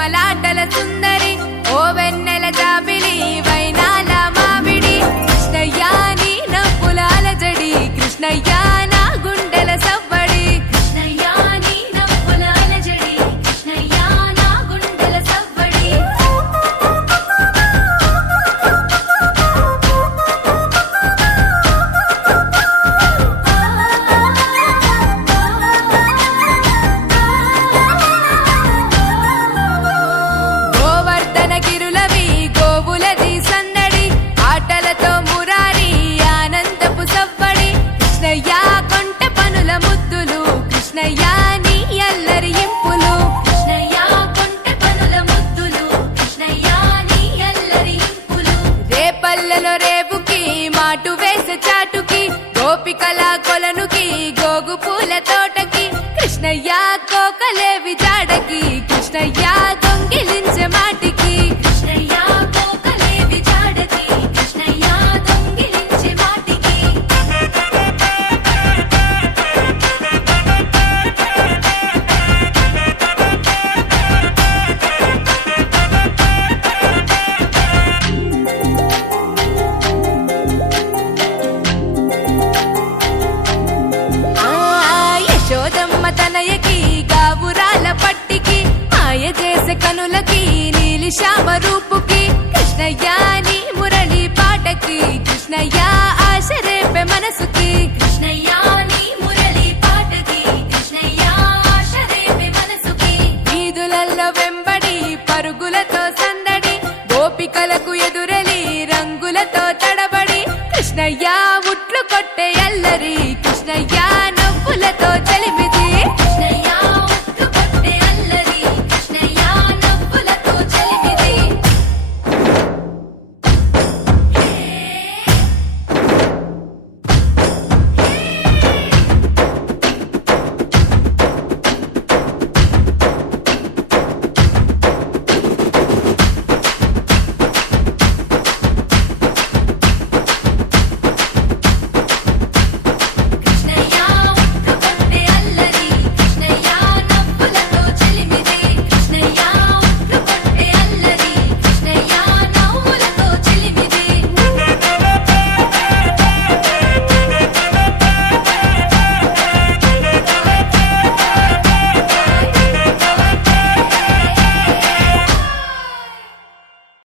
malade. ముద్దుల ముద్దులు. కృష్ణయ్య నీ అల్లరి ఇంపులు. కృష్ణయ్య కొంటె పనుల ముద్దులు. కృష్ణయ్య నీ అల్లరి ఇంపులు. రేపల్లలో రేపుకి మాటు వేసే చాటుకి గోపికలా కొలనుకి గోగు పూల తోటకి కృష్ణయ్య కోకలేవి జాడకి తనయకి గాబురాల పట్టికి మాయ చేసే కనులకి నీలి శ్యామ రూపుకి కృష్ణయ్యాని మురళి పాటకి కృష్ణయ్య ఆశ రేపే మనసుకి కృష్ణయ్యాని మురళి పాటకి కృష్ణయ్యా ఆశ రేపే మనసుకి. వీధులలో వెంబడి పరుగులతో సందడి గోపికలకు ఎదురలి రంగులతో తడబడి కృష్ణయ్య ఉట్లు కొట్టే ఎల్లరి కృష్ణయ్య